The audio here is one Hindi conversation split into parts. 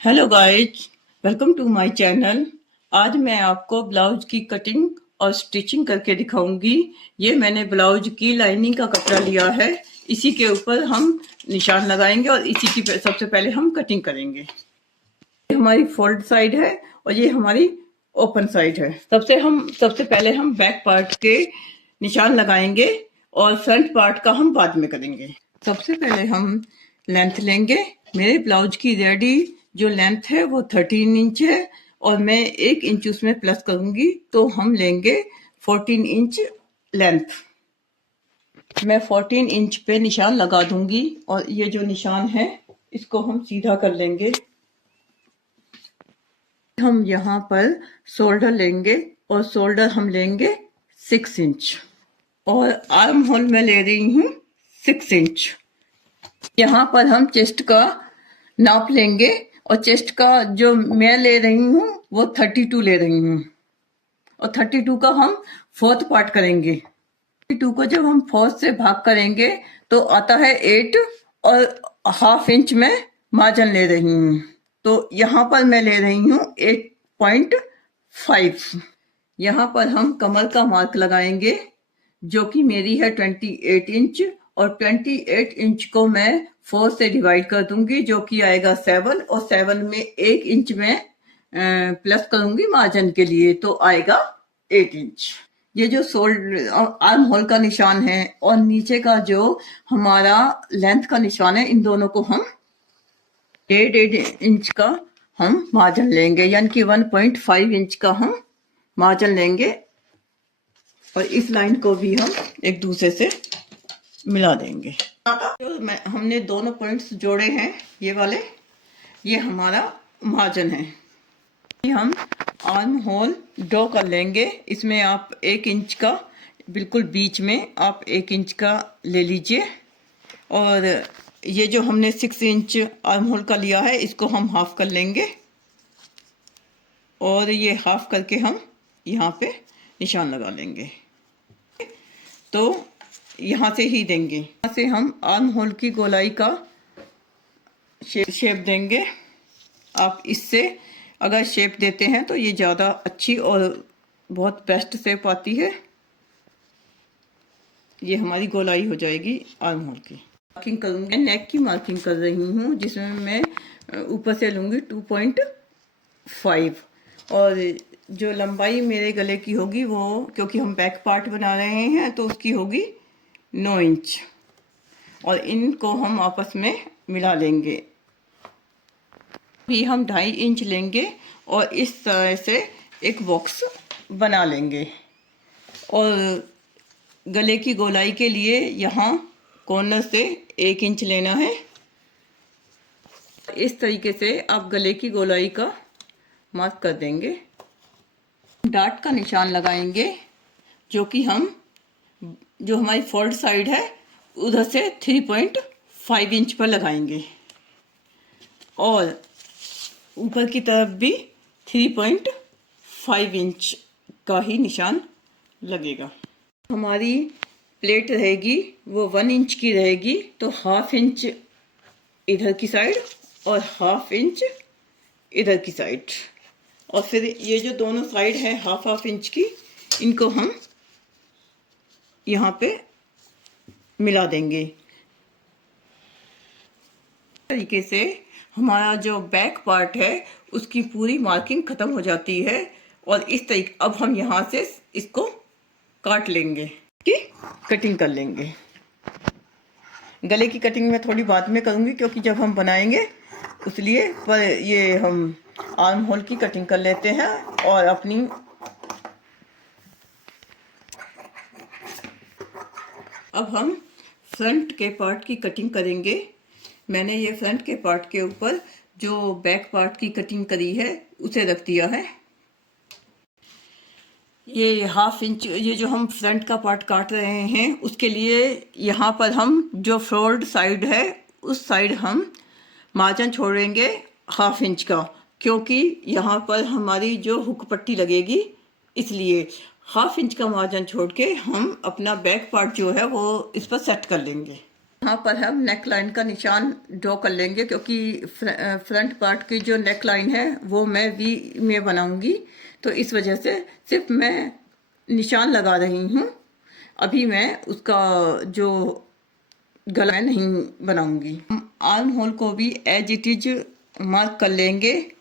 Hello guys, welcome to my channel. आज मैं आपको ब्लाउज की कटिंग और स्टिचिंग करके दिखाऊंगी। ये मैंने ब्लाउज की लाइनिंग का कपड़ा लिया है, इसी के ऊपर हम निशान लगाएंगे और इसी की सबसे पहले हम कटिंग करेंगे। ये हमारी फोल्ड साइड है और ये हमारी ओपन साइड है। सबसे पहले हम बैक पार्ट के निशान लगाएंगे और फ्रंट पार्ट का हम बाद में करेंगे। सबसे पहले हम लेंथ लेंगे। मेरे ब्लाउज की रेडी जो लेंथ है वो 13 इंच है और मैं 1 इंच उसमें प्लस करूंगी, तो हम लेंगे 14 इंच लेंथ। मैं 14 इंच पे निशान लगा दूंगी और ये जो निशान है इसको हम सीधा कर लेंगे। हम यहाँ पर शोल्डर लेंगे और शोल्डर हम लेंगे 6 इंच और आर्म होल में ले रही हूँ 6 इंच। यहाँ पर हम चेस्ट का नाप लेंगे और चेस्ट का जो मैं ले रही हूँ वो 32 ले रही हूँ और 32 का हम फोर्थ पार्ट करेंगे। 32 को जब हम फोर्थ से भाग करेंगे तो आता है 8 और हाफ इंच में मार्जिन ले रही हूँ, तो यहाँ पर मैं ले रही हूँ 8.5। यहाँ पर हम कमर का मार्क लगाएंगे जो कि मेरी है 28 इंच और 28 इंच को मैं 4 से डिवाइड कर दूंगी जो कि आएगा 7 और 7 में 1 इंच में प्लस करूंगी मार्जिन के लिए, तो आएगा 8 इंच। ये जो आर्म होल का निशान है और नीचे का जो हमारा लेंथ का निशान है, इन दोनों को हम 1.5 इंच का हम मार्जिन लेंगे, यानी कि 1.5 इंच का हम मार्जिन लेंगे और इस लाइन को भी हम एक दूसरे से मिला देंगे। तो हमने दोनों पॉइंट्स जोड़े हैं, ये वाले, ये हमारा मार्जिन है। हम आर्म होल ड्रॉ कर लेंगे। इसमें आप 1 इंच का बिल्कुल बीच में आप 1 इंच का ले लीजिए और ये जो हमने 6 इंच आर्म होल का लिया है इसको हम हाफ कर लेंगे और ये हाफ करके हम यहाँ पे निशान लगा लेंगे। तो यहाँ से ही देंगे, यहाँ से हम आर्म होल की गोलाई का शेप देंगे। आप इससे अगर शेप देते हैं तो ये ज़्यादा अच्छी और बहुत बेस्ट शेप आती है। ये हमारी गोलाई हो जाएगी आर्म होल की। मार्किंग करूँगी, नेक की मार्किंग कर रही हूँ जिसमें मैं ऊपर से लूँगी 2.5 और जो लंबाई मेरे गले की होगी वो, क्योंकि हम बैक पार्ट बना रहे हैं तो उसकी होगी 9 इंच और इनको हम आपस में मिला लेंगे। भी हम 2.5 इंच लेंगे और इस तरह से एक बॉक्स बना लेंगे और गले की गोलाई के लिए यहाँ कॉर्नर से 1 इंच लेना है। इस तरीके से आप गले की गोलाई का मार्क कर देंगे। डार्ट का निशान लगाएंगे जो कि हम जो हमारी फोल्ड साइड है उधर से 3.5 इंच पर लगाएंगे और ऊपर की तरफ भी 3.5 इंच का ही निशान लगेगा। हमारी प्लेट रहेगी वो 1 इंच की रहेगी, तो हाफ इंच इधर की साइड और हाफ इंच इधर की साइड और फिर ये जो दोनों साइड है हाफ इंच की, इनको हम यहाँ पे मिला देंगे। इस तरीके से हमारा जो बैक पार्ट है उसकी पूरी मार्किंग खत्म हो जाती है और इस तरीके अब हम यहाँ से इसको काट लेंगे कि कटिंग कर लेंगे। गले की कटिंग मैं थोड़ी बाद में करूँगी क्योंकि जब हम बनाएंगे इसलिए, पर ये हम आर्म होल की कटिंग कर लेते हैं और अपनी अब हम फ्रंट के पार्ट की कटिंग करेंगे। मैंने ये फ्रंट के पार्ट के ऊपर जो बैक पार्ट की कटिंग करी है उसे रख दिया है। ये हाफ इंच, ये जो हम फ्रंट का पार्ट काट रहे हैं उसके लिए यहाँ पर हम जो फोल्ड साइड है उस साइड हम मार्जिन छोड़ेंगे हाफ इंच का, क्योंकि यहाँ पर हमारी जो हुक पट्टी लगेगी, इसलिए हाफ इंच का मार्जिन छोड़ के हम अपना बैक पार्ट जो है वो इस पर सेट कर लेंगे। यहाँ पर हम नेक लाइन का निशान ड्रॉ कर लेंगे, क्योंकि फ्रंट पार्ट की जो नेक लाइन है वो मैं वी में बनाऊंगी, तो इस वजह से सिर्फ मैं निशान लगा रही हूँ। अभी मैं उसका जो गला मैं नहीं बनाऊंगी। हम आर्म होल को भी एज इट इज मार्क कर लेंगे,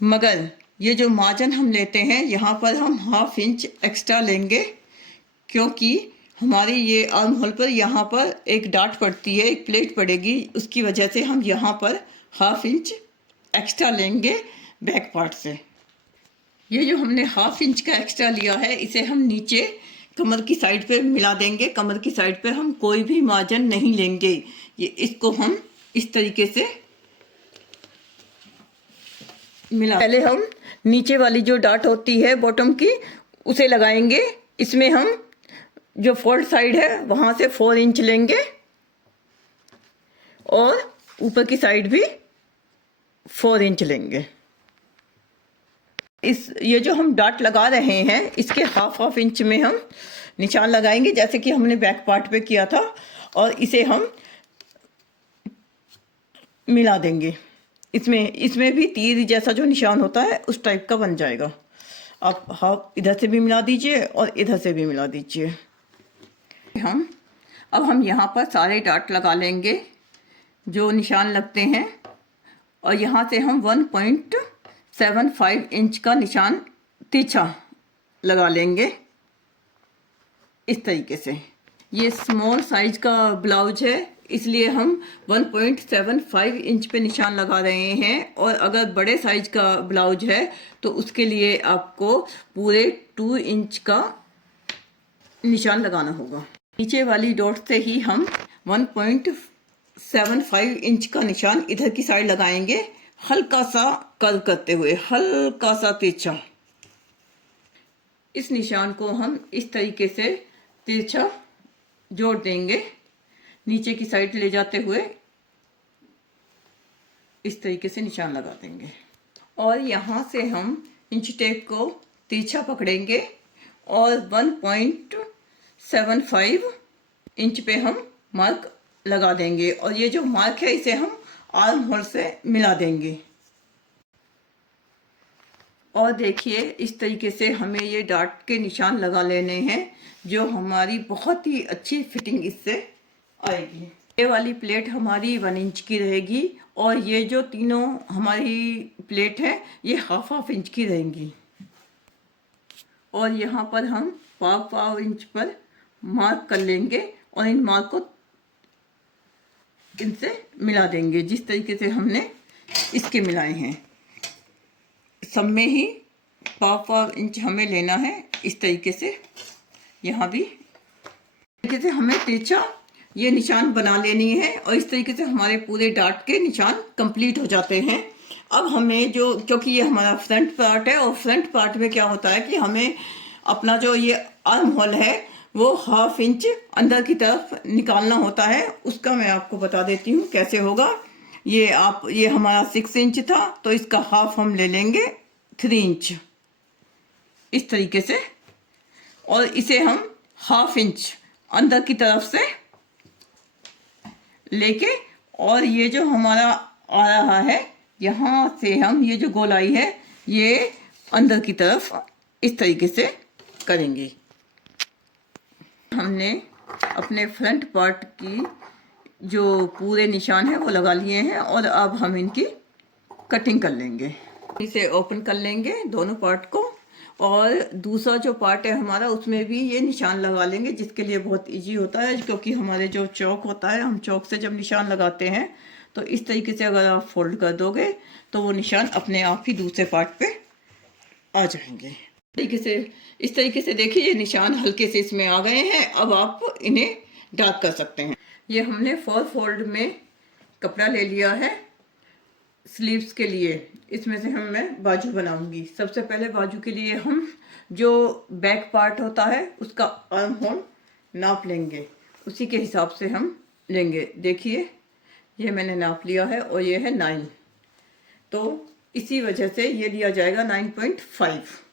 मगर ये जो मार्जिन हम लेते हैं यहाँ पर हम 1/2 इंच एक्स्ट्रा लेंगे, क्योंकि हमारी ये आर्म होल पर यहाँ पर एक डाट पड़ती है, एक प्लेट पड़ेगी, उसकी वजह से हम यहाँ पर 1/2 इंच एक्स्ट्रा लेंगे बैक पार्ट से। ये जो हमने 1/2 इंच का एक्स्ट्रा लिया है इसे हम नीचे कमर की साइड पे मिला देंगे। कमर की साइड पे हम कोई भी मार्जिन नहीं लेंगे, ये इसको हम इस तरीके से मिला। पहले हम नीचे वाली जो डाट होती है बॉटम की उसे लगाएंगे। इसमें हम जो फोल्ड साइड है वहां से 4 इंच लेंगे और ऊपर की साइड भी 4 इंच लेंगे। ये जो हम डाट लगा रहे हैं इसके 1/2 इंच में हम निशान लगाएंगे, जैसे कि हमने बैक पार्ट पे किया था, और इसे हम मिला देंगे। इसमें भी तीर जैसा जो निशान होता है उस टाइप का बन जाएगा। आप हाफ इधर से भी मिला दीजिए और इधर से भी मिला दीजिए। अब हम यहाँ पर सारे डाट लगा लेंगे जो निशान लगते हैं, और यहाँ से हम 1.75 इंच का निशान तिरछा लगा लेंगे इस तरीके से। ये स्मॉल साइज का ब्लाउज है, इसलिए हम 1.75 इंच पे निशान लगा रहे हैं, और अगर बड़े साइज का ब्लाउज है तो उसके लिए आपको पूरे 2 इंच का निशान लगाना होगा। नीचे वाली डॉट से ही हम 1.75 इंच का निशान इधर की साइड लगाएंगे, हल्का सा कर्व करते हुए, हल्का सा तिरछा। इस निशान को हम इस तरीके से तिरछा जोड़ देंगे, नीचे की साइड ले जाते हुए इस तरीके से निशान लगा देंगे, और यहाँ से हम इंच टेप को तिरछा पकड़ेंगे और 1.75 इंच पे हम मार्क लगा देंगे, और ये जो मार्क है इसे हम आर्म होल से मिला देंगे। और देखिए इस तरीके से हमें ये डाट के निशान लगा लेने हैं, जो हमारी बहुत ही अच्छी फिटिंग इससे आएगी। ये वाली प्लेट हमारी 1 इंच की रहेगी, और ये जो तीनों हमारी प्लेट है ये 1/2 इंच की रहेंगी, और यहाँ पर हम 1/2 इंच पर मार्क कर लेंगे और इन मार्क को इनसे मिला देंगे जिस तरीके से हमने इसके मिलाए हैं। सब में ही 1/2 इंच हमें लेना है इस तरीके से। यहाँ भी तरीके से हमें तिरछा ये निशान बना लेनी है, और इस तरीके से हमारे पूरे डाट के निशान कंप्लीट हो जाते हैं। अब हमें जो, क्योंकि ये हमारा फ्रंट पार्ट है, और फ्रंट पार्ट में क्या होता है कि हमें अपना जो ये आर्म होल है वो 1/2 इंच अंदर की तरफ निकालना होता है। उसका मैं आपको बता देती हूँ कैसे होगा। ये हमारा 6 इंच था, तो इसका हाफ हम ले लेंगे 3 इंच इस तरीके से, और इसे हम 1/2 इंच अंदर की तरफ से लेके, और ये जो हमारा आ रहा है यहाँ से हम ये जो गोलाई है ये अंदर की तरफ इस तरीके से करेंगे। हमने अपने फ्रंट पार्ट की जो पूरे निशान है वो लगा लिए हैं, और अब हम इनकी कटिंग कर लेंगे। इसे ओपन कर लेंगे दोनों पार्ट को, और दूसरा जो पार्ट है हमारा उसमें भी ये निशान लगा लेंगे, जिसके लिए बहुत इजी होता है, क्योंकि हमारे जो चौक होता है, हम चौक से जब निशान लगाते हैं तो इस तरीके से अगर आप फोल्ड कर दोगे तो वो निशान अपने आप ही दूसरे पार्ट पे आ जाएंगे। इस तरीके से देखिए ये निशान हल्के से इसमें आ गए हैं। अब आप इन्हें डार्क कर सकते हैं। ये हमने 4 फोल्ड में कपड़ा ले लिया है स्लीव्स के लिए। इसमें से मैं बाजू बनाऊंगी। सबसे पहले बाजू के लिए हम जो बैक पार्ट होता है उसका आर्म होल नाप लेंगे, उसी के हिसाब से हम लेंगे। देखिए ये मैंने नाप लिया है, और ये है 9, तो इसी वजह से ये लिया जाएगा 9.5।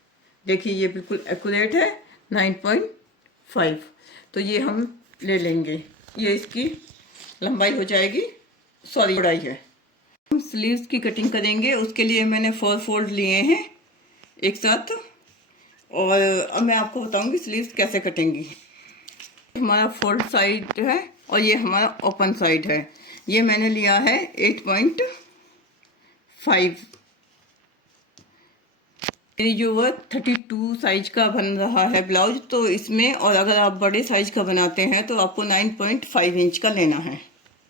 देखिए ये बिल्कुल एक्यूरेट है 9.5, तो ये हम ले लेंगे। ये इसकी लंबाई हो जाएगी, सॉरी चौड़ाई है। हम स्लीव्स की कटिंग करेंगे, उसके लिए मैंने 4 फोल्ड लिए हैं एक साथ, और अब मैं आपको बताऊंगी स्लीव्स कैसे कटेंगी। हमारा फोल्ड साइड है और ये हमारा ओपन साइड है। ये मैंने लिया है 8.5। मेरी जो वो 32 साइज का बन रहा है ब्लाउज, तो इसमें, और अगर आप बड़े साइज का बनाते हैं तो आपको 9.5 इंच का लेना है।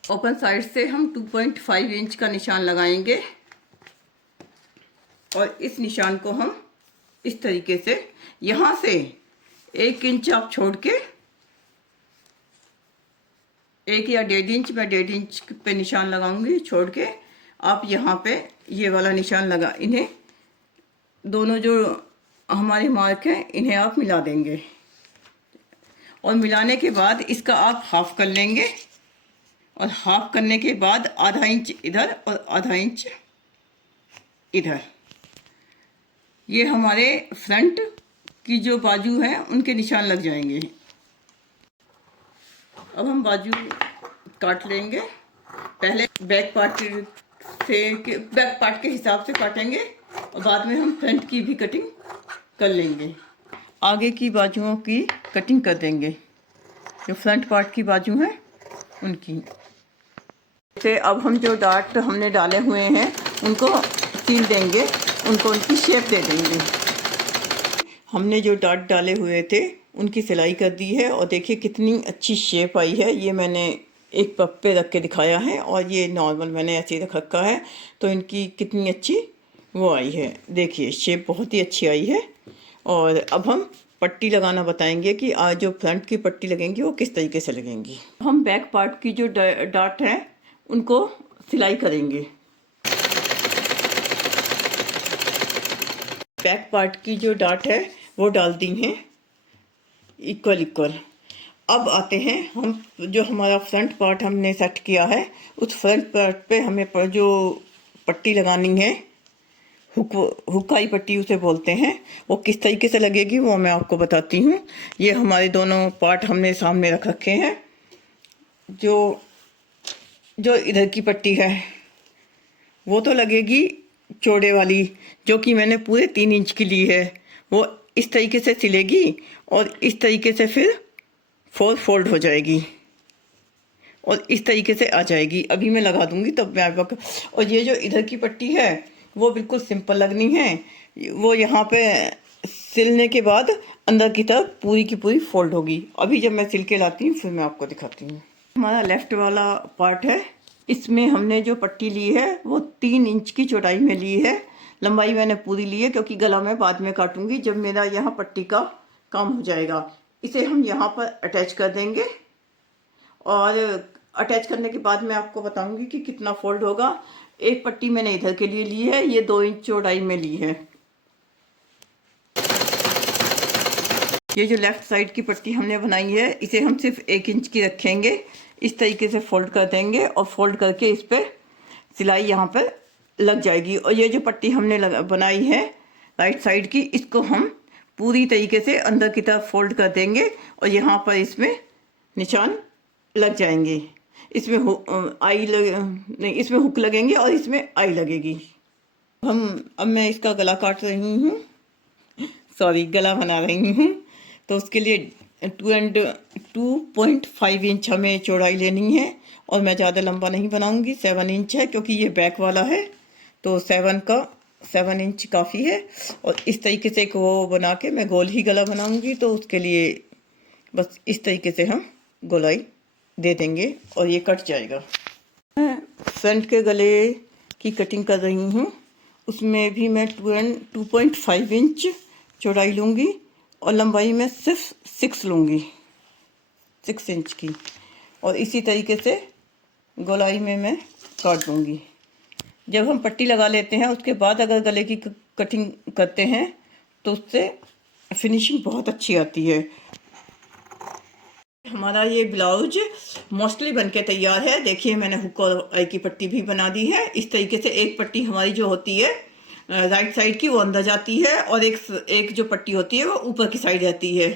ओपन साइड से हम 2.5 इंच का निशान लगाएंगे और इस निशान को हम इस तरीके से, यहाँ से 1 इंच आप छोड़ के, 1 या 1.5 इंच, मैं 1.5 इंच पे निशान लगाऊंगी छोड़ के, आप यहाँ पे ये वाला निशान लगा, इन्हें दोनों जो हमारे मार्क हैं इन्हें आप मिला देंगे, और मिलाने के बाद इसका आप हाफ कर लेंगे, और हाफ करने के बाद आधा इंच इधर और आधा इंच इधर। ये हमारे फ्रंट की जो बाजू है उनके निशान लग जाएंगे। अब हम बाजू काट लेंगे। पहले बैक पार्ट के हिसाब से काटेंगे और बाद में हम फ्रंट की भी कटिंग कर लेंगे। आगे की बाजुओं की कटिंग कर देंगे, जो फ्रंट पार्ट की बाजू हैं उनकी। से अब हम जो डार्ट हमने डाले हुए हैं उनको सील देंगे, उनको उनकी शेप दे देंगे। हमने जो डार्ट डाले हुए थे उनकी सिलाई कर दी है, और देखिए कितनी अच्छी शेप आई है। ये मैंने एक पग पे रख के दिखाया है और ये नॉर्मल मैंने ऐसे ही रख रखा है, तो इनकी कितनी अच्छी वो आई है। देखिए शेप बहुत ही अच्छी आई है। और अब हम पट्टी लगाना बताएंगे कि आज जो फ्रंट की पट्टी लगेंगी वो किस तरीके से लगेंगी। हम बैक पार्ट की जो डार्ट है उनको सिलाई करेंगे। बैक पार्ट की जो डार्ट है वो डाल दी हैं इक्वल। अब आते हैं हम, जो हमारा फ्रंट पार्ट हमने सेट किया है उस फ्रंट पार्ट पे हमें जो पट्टी लगानी है, हुकाई पट्टी उसे बोलते हैं, वो किस तरीके से लगेगी वो मैं आपको बताती हूँ। ये हमारे दोनों पार्ट हमने सामने रख रखे हैं। जो इधर की पट्टी है वो तो लगेगी चौड़े वाली, जो कि मैंने पूरे 3 इंच की ली है। वो इस तरीके से सिलेगी और इस तरीके से फिर 4 फोल्ड हो जाएगी और इस तरीके से आ जाएगी। अभी मैं लगा दूंगी तब मैं आपको। और ये जो इधर की पट्टी है वो बिल्कुल सिंपल लगनी है। वो यहाँ पे सिलने के बाद अंदर की तरफ पूरी की पूरी फोल्ड होगी। अभी जब मैं सिल के लाती हूँ फिर मैं आपको दिखाती हूँ। हमारा लेफ्ट वाला पार्ट है, इसमें हमने जो पट्टी ली है वो 3 इंच की चौड़ाई में ली है। लंबाई मैंने पूरी ली है क्योंकि गला मैं बाद में काटूंगी जब मेरा यहाँ पट्टी का काम हो जाएगा। इसे हम यहाँ पर अटैच कर देंगे, और अटैच करने के बाद मैं आपको बताऊंगी कि कितना फोल्ड होगा। एक पट्टी मैंने इधर के लिए ली है, ये 2 इंच चौड़ाई में ली है। ये जो लेफ्ट साइड की पट्टी हमने बनाई है इसे हम सिर्फ 1 इंच की रखेंगे। इस तरीके से फोल्ड कर देंगे और फोल्ड करके इस पर सिलाई यहाँ पर लग जाएगी। और ये जो पट्टी हमने बनाई है राइट साइड की, इसको हम पूरी तरीके से अंदर की तरफ फोल्ड कर देंगे और यहाँ पर इसमें निशान लग जाएंगे। इसमें इसमें हुक लगेंगे और इसमें आई लगेगी। अब मैं इसका गला काट रही हूँ, सॉरी गला बना रही हूँ। तो उसके लिए 2.5 इंच हमें चौड़ाई लेनी है, और मैं ज़्यादा लंबा नहीं बनाऊंगी। 7 इंच है क्योंकि ये बैक वाला है, तो 7 इंच काफ़ी है। और इस तरीके से एक वो बना के मैं गोल ही गला बनाऊंगी, तो उसके लिए बस इस तरीके से हम गोलाई दे देंगे और ये कट जाएगा। मैं फ्रंट के गले की कटिंग कर रही हूँ, उसमें भी मैं 2.5 इंच चौड़ाई लूँगी और लंबाई में सिर्फ 6 लूँगी, 6 इंच की। और इसी तरीके से गोलाई में मैं काट दूँगी। जब हम पट्टी लगा लेते हैं उसके बाद अगर गले की कटिंग करते हैं तो उससे फिनिशिंग बहुत अच्छी आती है। हमारा ये ब्लाउज मोस्टली बनके तैयार है। देखिए मैंने हुक और आई की पट्टी भी बना दी है। इस तरीके से एक पट्टी हमारी जो होती है राइट साइड की वो अंदर जाती है, और एक जो पट्टी होती है वो ऊपर की साइड रहती है।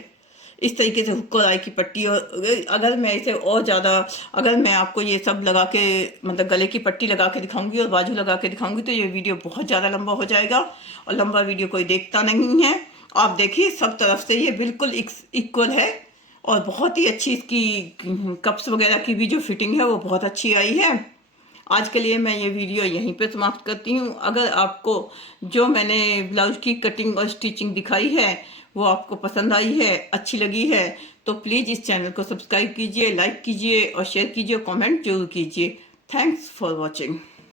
इस तरीके से हुक कढ़ाई की पट्टी। और अगर मैं इसे और ज़्यादा, अगर मैं आपको ये सब लगा के मतलब गले की पट्टी लगा के दिखाऊंगी और बाजू लगा के दिखाऊंगी तो ये वीडियो बहुत ज़्यादा लंबा हो जाएगा, और लंबा वीडियो कोई देखता नहीं है। आप देखिए सब तरफ से ये बिल्कुल इक्वल है, और बहुत ही अच्छी इसकी कप्स वगैरह की भी जो फिटिंग है वो बहुत अच्छी आई है। आज के लिए मैं ये वीडियो यहीं पे समाप्त करती हूँ। अगर आपको जो मैंने ब्लाउज की कटिंग और स्टिचिंग दिखाई है वो आपको पसंद आई है, अच्छी लगी है, तो प्लीज़ इस चैनल को सब्सक्राइब कीजिए, लाइक कीजिए और शेयर कीजिए, कमेंट जरूर कीजिए। Thanks for watching.